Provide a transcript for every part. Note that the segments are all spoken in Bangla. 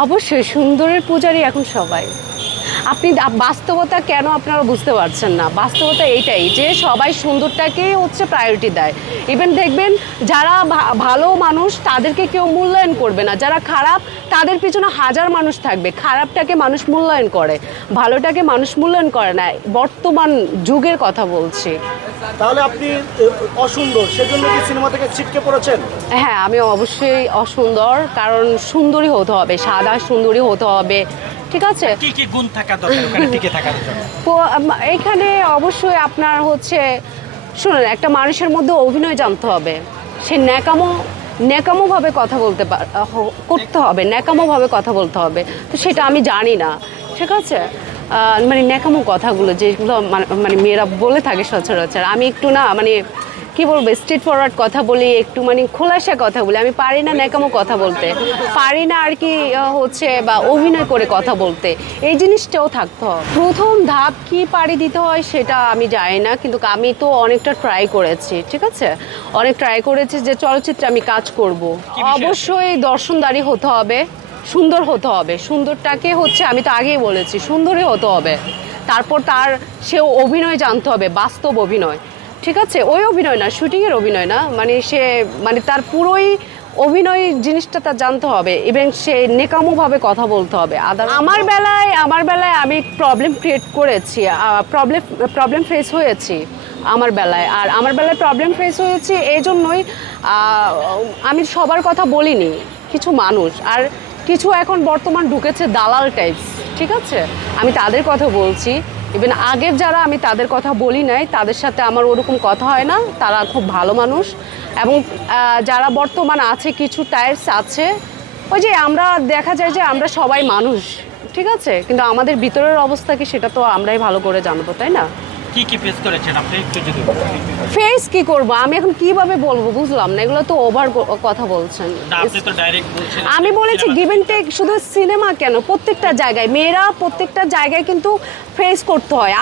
অবশ্যই, সুন্দরের পূজারি এখন সবাই। আপনি বাস্তবতা কেন আপনারা বুঝতে পারছেন না? বাস্তবতা এইটাই যে সবাই সুন্দরটাকেই হচ্ছে প্রায়োরিটি দেয়। ইভেন দেখবেন যারা ভালো মানুষ তাদেরকে কেউ মূল্যায়ন করবে না। যারা খারাপ, তাদের পিছনে হাজার মানুষ থাকবে। খারাপটাকে মানুষ মূল্যায়ন করে, ভালোটাকে মানুষ মূল্যায়ন করে না। বর্তমান যুগের কথা বলছি। তাহলে আপনি অসুন্দর সেজন্য কি সিনেমা থেকে ছিটকে পড়েছেন? হ্যাঁ আমি অবশ্যই অসুন্দর কারণ সুন্দরী হতে হবে সাদা সুন্দরী হতে হবে ঠিক আছে? কি কি গুণ থাকা দরকার ওখানে টিকে থাকার জন্য? এখানে অবশ্যই আপনার হচ্ছে শুনুন একটা মানুষের মধ্যে অভিনয় জানতে হবে। সে ন্যাকামো ন্যাকামোভাবে কথা বলতে পার করতে হবে ন্যাকামোভাবে কথা বলতে হবে। তো সেটা আমি জানি না ঠিক আছে? মানে ন্যাকামো কথাগুলো যেগুলো মানে- মেয়েরা বলে থাকে সচরাচর। আমি একটু না মানে কি বলব স্ট্রেট ফরওয়ার্ড কথা বলি একটু মানে খোলাসা কথা বলি। আমি পারি না ন্যাকামো কথা বলতে। পারি না আর কি হচ্ছে বা অভিনয় করে কথা বলতে। এই জিনিসটাও থাকতে হবে। প্রথম ধাপ কি পাড়ি দিতে হয় সেটা আমি জানি না কিন্তু আমি তো অনেকটা ট্রাই করেছি ঠিক আছে? অনেক ট্রাই করেছি যে চলচ্চিত্রে আমি কাজ করব। অবশ্যই দর্শনদারি হতে হবে। সুন্দর হতে হবে। সুন্দরটাকে হচ্ছে আমি তো আগেই বলেছি, সুন্দরই হতে হবে। তারপর তার সে অভিনয় জানতে হবে, বাস্তব অভিনয়। ঠিক আছে? ওই অভিনয় না, শুটিংয়ের অভিনয় না মানে সে মানে তার পুরোই অভিনয় জিনিসটা তার জানতে হবে এবং সে নেকামোভাবে কথা বলতে হবে। আদার আমার বেলায় আমার বেলায় আমি প্রবলেম ক্রিয়েট করেছি প্রবলেম প্রবলেম ফেস হয়েছি আমার বেলায়। আর আমার বেলায় প্রবলেম ফেস হয়েছে এই জন্যই আমি সবার কথা বলিনি, কিছু মানুষ। আর কিছু এখন বর্তমান ঢুকেছে দালাল টাইপস ঠিক আছে? আমি তাদের কথা বলছি। ইভেন আগের যারা আমি তাদের কথা বলি নাই, তাদের সাথে আমার ওরকম কথা হয় না। তারা খুব ভালো মানুষ। এবং যারা বর্তমান আছে, কিছু টাইপস আছে, ওই যে আমরা দেখা যায় যে আমরা সবাই মানুষ, ঠিক আছে? কিন্তু আমাদের ভিতরের অবস্থা কি সেটা তো আমরাই ভালো করে জানব, তাই না? কি কি ফেস করেছেন আপনি? একটু যদি ফেস কি করব? আমি এখন কীভাবে বলব বুঝলাম না এগুলো তো ওভার কথা বলছেন। না আপনি তো ডাইরেক্ট বলছেন আমি বলেছি গিভ টেক শুধু সিনেমা কেন? প্রত্যেকটা জায়গায় মেয়েরা প্রত্যেকটা জায়গায় কিন্তু ফেস করতে হয়।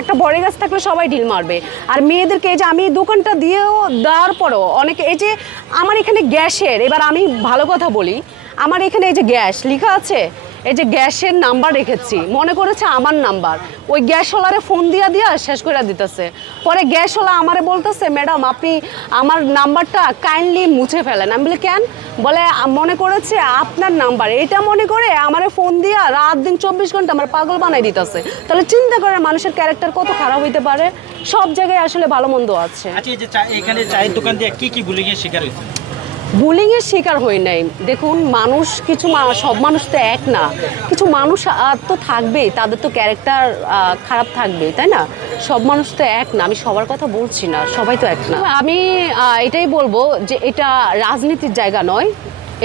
একটা বড় গাছ থাকলে সবাই ঢিল মারবে। আর মেয়েদেরকে এই যে আমি দোকানটা দিয়েও দেওয়ার পরও অনেকে এই যে আমার এখানে গ্যাসের এবার আমি ভালো কথা বলি আমার এখানে এই যে গ্যাস লেখা আছে এই যে গ্যাসের নাম্বার রেখেছি, মনে করেছে আমার নাম্বার। ওই গ্যাস গ্যাসওয়ালারে ফোন দিয়া দিয়া শেষ করে দিতেছে। পরে গ্যাস গ্যাসওয়ালা আমারে বলতেছে, ম্যাডাম, আপনি আমার নাম্বারটা কাইন্ডলি মুছে ফেলেন। আমি বলি, কেন? বলে, মনে করেছে আপনার নাম্বার। এটা মনে করে আমারে ফোন দিয়া রাত দিন চব্বিশ ঘণ্টা আমার পাগল বানাই দিতেছে। তাহলে চিন্তা করে মানুষের ক্যারেক্টার কত খারাপ হইতে পারে? সব জায়গায় আসলে ভালো মন্দ আছে। আচ্ছা এখানে চায়ের দোকান দিয়ে কি কি বুলিং এর শিকার হয়েছে বুলিংয়ের শিকার হই নাই। দেখুন, মানুষ কিছু সব মানুষ তো এক না। কিছু মানুষ তো থাকবেই, তাদের তো ক্যারেক্টার খারাপ থাকবে তাই না? সব মানুষ তো এক না, আমি সবার কথা বলছি না, সবাই তো এক না। আমি এটাই বলব যে এটা রাজনীতির জায়গা নয়,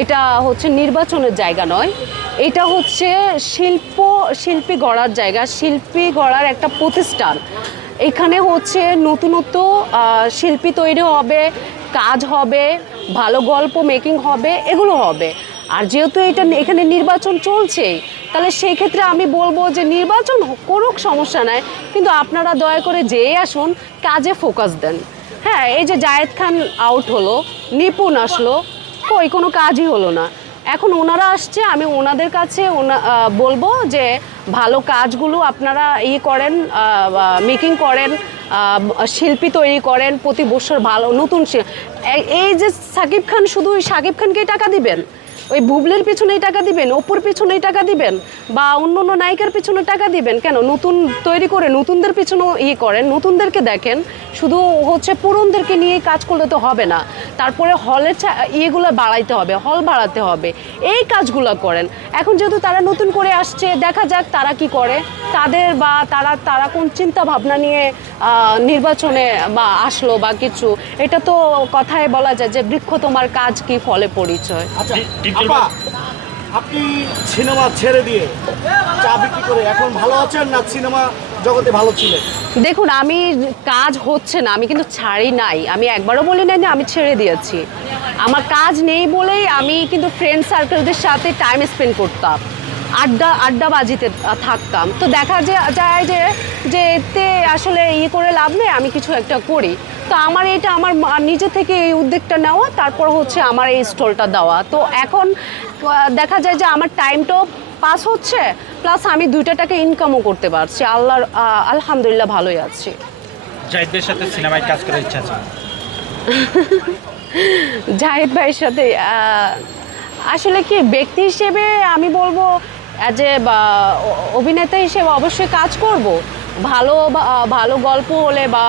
এটা হচ্ছে নির্বাচনের জায়গা নয়। এটা হচ্ছে শিল্প, শিল্পী গড়ার জায়গা, শিল্পী গড়ার একটা প্রতিষ্ঠান। এখানে হচ্ছে নতুনত্ব শিল্পী তৈরি হবে কাজ হবে, ভালো গল্প মেকিং হবে, এগুলো হবে। আর যেহেতু এটা এখানে নির্বাচন চলছেই, তাহলে সেই ক্ষেত্রে আমি বলব যে নির্বাচন করুক, সমস্যা নাই। কিন্তু আপনারা দয়া করে যেয়ে আসুন, কাজে ফোকাস দেন। হ্যাঁ এই যে জায়েদ খান আউট হলো, নিপুণ আসলো, কই, কোনো কাজই হলো না। এখন ওনারা আসছে, আমি ওনাদের কাছে বলব যে ভালো কাজগুলো আপনারা ইয়ে করেন মেকিং করেন শিল্পী তৈরি করেন প্রতি বছর ভালো, নতুন এই- যে সাকিব খান শুধু ওই সাকিব খানকেই টাকা দিবেন? ওই বুবলির পিছনেই টাকা দিবেন? অপুর পিছনেই টাকা দিবেন? বা অন্য অন্য নায়িকার পিছনে টাকা দিবেন? কেন? নতুন তৈরি করে নতুনদের পিছনেও ইয়ে করেন, নতুনদেরকে দেখেন। শুধু হচ্ছে পুরনদেরকে নিয়ে কাজ করলে তো হবে না। তারপরে হলের ইয়েগুলো বাড়াইতে হবে, হল বাড়াতে হবে। এই কাজগুলো করেন। এখন যেহেতু তারা নতুন করে আসছে, দেখা যাক তারা কি করে। তাদের বা তারা তারা কোন চিন্তা ভাবনা নিয়ে নির্বাচনে বা আসলো বা কিছু এটা তো কথায় বলা যায় যে বৃক্ষ তোমার কাজ কি ফলে পরিচয়? আচ্ছা আপনি সিনেমা ছেড়ে দিয়ে চা বিক্রি করে এখন ভালো আছেন না সিনেমা জগতে ভালো ছিলেন? দেখুন আমি কাজ হচ্ছে না আমি কিন্তু ছাড়ি নাই। আমি একবারও বলি নাই যে আমি ছেড়ে দিয়েছি। আমার কাজ নেই বলেই আমি কিন্তু ফ্রেন্ড সার্কেলদের সাথে টাইম স্পেন্ড করতাম। আড্ডা আড্ডাবাজিতে থাকতাম। তো দেখা যে- যায় যে যে এতে আসলে ইয়ে করে লাভ নেই আমি কিছু একটা করি। তো আমার এটা আমার নিজে থেকে এই উদ্যোগটা নেওয়া তারপর হচ্ছে আমার এই স্টলটা দেওয়া। তো এখন দেখা যায় যে আমার টাইমটাও পাস হচ্ছে প্লাস আমি দুইটা টাকা ইনকামও করতে পারছি। আল্লাহর আলহামদুলিল্লাহ ভালোই আছি। জাহিদের সাথে সিনেমায় কাজ করার ইচ্ছা আছে? জাহিদ ভাইয়ের সাথে আসলে কি ব্যক্তি হিসেবে আমি বলব যে অভিনেতা হিসেবে অবশ্যই কাজ করব। ভালো ভালো গল্প হলে বা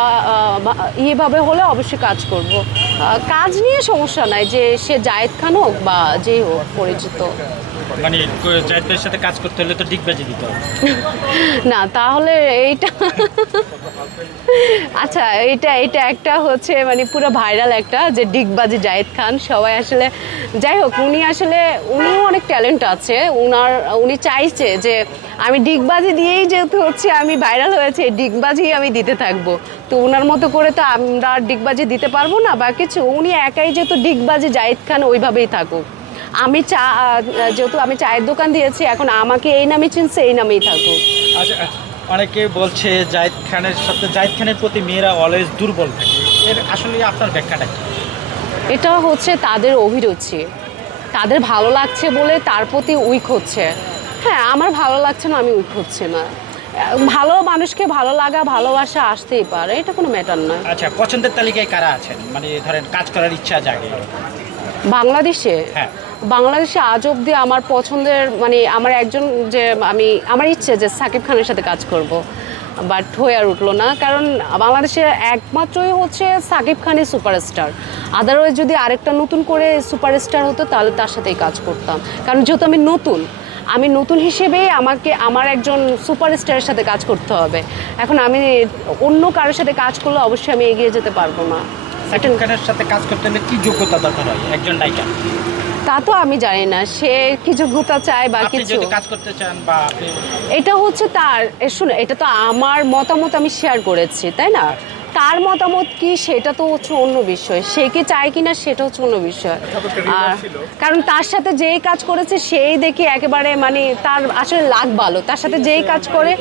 এইভাবে ইয়েভাবে হলে অবশ্যই কাজ করব। কাজ নিয়ে সমস্যা নাই যে সে জায়েদ খান হোক বা যেই হোক, পরিচিত। মানে জাহিদ সাথে কাজ করতে হলে তো ডিগবাজি দিতে না, তাহলে এইটা আচ্ছা এটা এটা একটা হচ্ছে মানে পুরো ভাইরাল একটা যে ডিগবাজি জাহিদ খান। সবাই আসলে যাই হোক, উনি আসলে উনিও অনেক ট্যালেন্ট আছে। উনার উনি চাইছে যে আমি ডিগবাজি দিয়েই যেহেতু হচ্ছে আমি ভাইরাল হয়েছে ডিগবাজি আমি দিতে থাকব। তো ওনার মতো করে তো আমরা আর ডিগবাজি দিতে পারব না বা কিছু উনি একাই যেহেতু ডিগবাজি জাহিদ খান ওইভাবেই থাকুক। আমি চা যেহেতু আমি চায়ের দোকান দিয়েছি এখন আমাকে এই নামে চিনছে এই নামেই থাকুক আচ্ছা অনেকে বলছে জাহিদ খানের সাথে জাহিদ খানের প্রতি মেয়েরা অলওয়েজ দুর্বল থাকে। এর আসলে আপনার ব্যাখ্যাটা কি? এটা হচ্ছে তাদের অভিরুচি। তাদের ভালো লাগছে বলে তার প্রতি উইক হচ্ছে। হ্যাঁ আমার ভালো লাগছে না আমি উইক হচ্ছে না। ভালো মানুষকে ভালো লাগা ভালোবাসা আসতেই পারে এটা কোনো ম্যাটার না আচ্ছা পছন্দের তালিকায় কারা আছেন? মানে ধরেন কাজ করার ইচ্ছা জাগে। বাংলাদেশে? হ্যাঁ। বাংলাদেশে আজ অব্দি আমার পছন্দের মানে আমার একজন যে আমি, আমার ইচ্ছে যে সাকিব খানের সাথে কাজ করব। বাট হয়ে আর উঠল না, কারণ বাংলাদেশে একমাত্রই হচ্ছে সাকিব খানই সুপারস্টার। আদারওয়াইজ যদি আরেকটা নতুন করে সুপারস্টার হতো, তাহলে তার সাথেই কাজ করতাম। কারণ যেহেতু আমি নতুন আমি নতুন হিসেবে আমাকে, আমার একজন সুপারস্টারের সাথে কাজ করতে হবে। এখন আমি অন্য কারোর সাথে কাজ করলে অবশ্যই আমি এগিয়ে যেতে পারব না। সাকিব খানের সাথে কাজ করতে হলে কি যোগ্যতা দরকার হয় একজন তা তো আমি জানি না। সে কি যোগ্যতা চায় বা কিছু। কাজ করতে চান বা এটা হচ্ছে তার এ শুনে এটা তো আমার মতামত আমি শেয়ার করেছি তাই না? তার মতামত কি সেটা তো হচ্ছে অন্য বিষয়। সে কি চায় কিনা সেটা হচ্ছে অন্য বিষয়। আর কারণ তার সাথে যেই কাজ করেছে সেই দেখি একেবারে মানে তার আসলে লাগ ভালো। তার সাথে যেই কাজ করে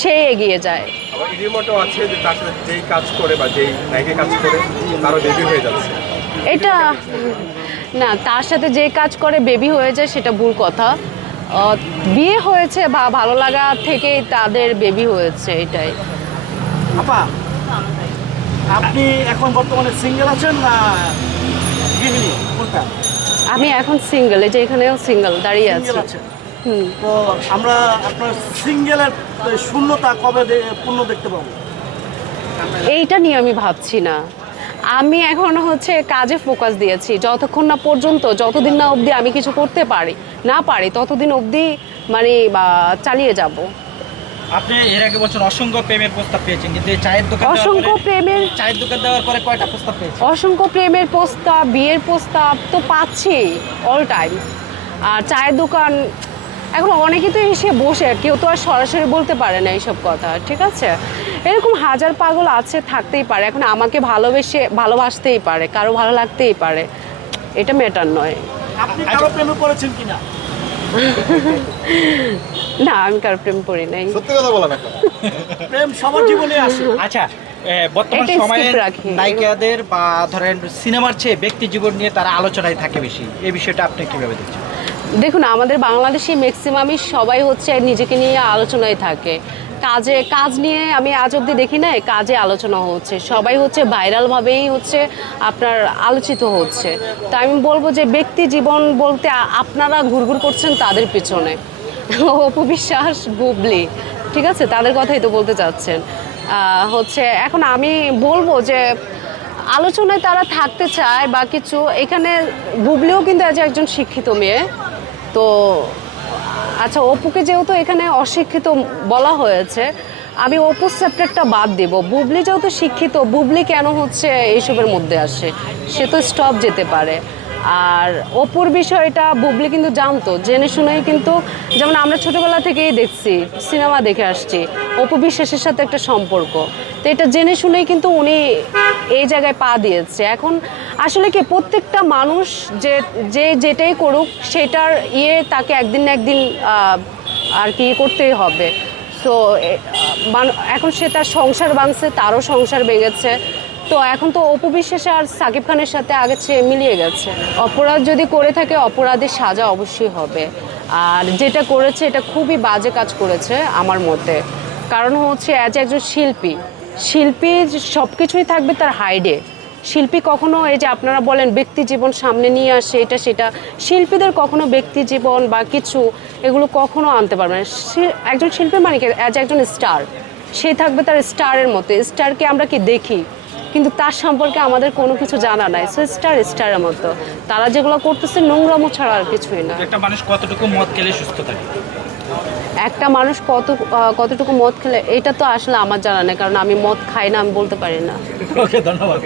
সেই এগিয়ে যায়। আছে যে তার সাথে যেই কাজ করে বা যেই কাজ করে তারও হয়ে যাচ্ছে। এটা না তার সাথে যে কাজ করে বেবি হয়ে যায় সেটা ভুল কথা। বিয়ে হয়েছে বা ভালো লাগা থেকেই তাদের বেবি হয়েছে এটাই। আপা আপনি এখন বর্তমানে সিঙ্গেল আছেন না গৃহিণী? কোনটা? আমি এখন সিঙ্গেল এই যে এখানেও সিঙ্গেল দাঁড়িয়ে আছি। তো আমরা আপনার সিঙ্গেলের শূন্যতা কবে পূর্ণ দেখতে পাবো? এইটা নিয়ে আমি ভাবছি না। আমি এখন হচ্ছে কাজে ফোকাস দিয়েছি। যতক্ষণ না পর্যন্ত যতদিন না অবধি আমি কিছু করতে পারি না পারি ততদিন অবধি মানে চালিয়ে যাব। আপনি এর আগে বছর অসংখ্য প্রেমের প্রস্তাব পেয়েছেন কিন্তু চায়ের দোকান অসংখ্য প্রেমের চায়ের দোকান দেওয়ার পরে কয়টা প্রস্তাব পেয়েছেন? অসংখ্য প্রেমের প্রস্তাব বিয়ের প্রস্তাব তো পাচ্ছি অল টাইম আর চায়ের দোকান এখন অনেকে তো এসে বসে কেউ তো আর সরাসরি বলতে পারে না এইসব কথা ঠিক আছে? এরকম হাজার পাগল আছে থাকতেই পারে। এখন আমাকে ভালোবেসে ভালোবাসতেই পারে কারও ভালো লাগতেই পারে। এটা ম্যাটার নয়। আপনি কারও প্রেমে পড়েছেন কিনা? না আমি কারও প্রেম করি নাই। সত্যি কথা বলা না প্রেম সবার জীবনে আসে। আচ্ছা বর্তমান সময়ে নায়িকাদের বা ধরেন সিনেমার চেয়ে ব্যক্তি জীবন নিয়ে তারা আলোচনায় থাকে বেশি। এই বিষয়টা আপনি কীভাবে দেখছেন? দেখুন আমাদের বাংলাদেশি ম্যাক্সিমামই সবাই হচ্ছে নিজেকে নিয়ে আলোচনায় থাকে। কাজে, কাজ নিয়ে আমি আজ অব্দি দেখি নাই, কাজে আলোচনা হচ্ছে। সবাই হচ্ছে ভাইরালভাবেই হচ্ছে আপনার আলোচিত হচ্ছে। তো আমি বলব যে ব্যক্তি জীবন বলতে আপনারা ঘুরঘুর করছেন তাদের পিছনে। অপু বিশ্বাস বুবলি, ঠিক আছে? তাদের কথাই তো বলতে চাচ্ছেন। হচ্ছে এখন আমি বলব যে আলোচনায় তারা থাকতে চায় বা কিছু, এখানে বুবলিও কিন্তু আজ একজন শিক্ষিত মেয়ে। তো আচ্ছা অপুকে যেহেতু এখানে অশিক্ষিত বলা হয়েছে, আমি অপুর সেপ্টারটা বাদ দেব। বুবলি যেহেতু শিক্ষিত, বুবলি কেন হচ্ছে এইসবের মধ্যে আসে? সে তো স্টপ যেতে পারে। আর অপুর বিষয়টা বুবলি কিন্তু জানতো, জেনে শুনেই কিন্তু, যেমন আমরা ছোটবেলা থেকেই দেখছি, সিনেমা দেখে আসছি, অপু বিশ্বাসের সাথে একটা সম্পর্ক। তো এটা জেনে শুনেই কিন্তু উনি এই জায়গায় পা দিয়েছে। এখন আসলে কি প্রত্যেকটা মানুষ যে যে যেটাই করুক, সেটার ইয়ে তাকে একদিন না একদিন আর কি করতেই হবে। সো এখন সে তার সংসার ভাঙছে, তারও সংসার ভেঙেছে। তো এখন তো অপু বিশ্বাস আর সাকিব খানের সাথে আগে মিলিয়ে গেছে। অপরাধ যদি করে থাকে, অপরাধের সাজা অবশ্যই হবে। আর যেটা করেছে, এটা খুবই বাজে কাজ করেছে আমার মতে। কারণ হচ্ছে অ্যাজ একজন শিল্পী শিল্পী সব কিছুই থাকবে তার হাইডে। শিল্পী কখনো এই যে আপনারা বলেন ব্যক্তি জীবন সামনে নিয়ে আসে, এটা সেটা। শিল্পীদের কখনো ব্যক্তি জীবন বা কিছু এগুলো কখনো আনতে পারবে না। একজন শিল্পী মানে কি? অ্যাজ একজন স্টার সে থাকবে তার স্টারের মতো স্টারকে আমরা কি দেখি? কিন্তু তার সম্পর্কে আমাদের কোনো কিছু জানা নাই। সো স্টার স্টারের মতো। তারা যেগুলো করতেছে নোংরামো ছাড়া আর কিছুই না। একটা মানুষ কতটুকু মদ খেলে সুস্থ থাকে? একটা মানুষ কত কতটুকু মদ খেলে এটা তো আসলে আমার জানা নেই কারণ আমি মদ খাই না আমি বলতে পারি না। ওকে ধন্যবাদ।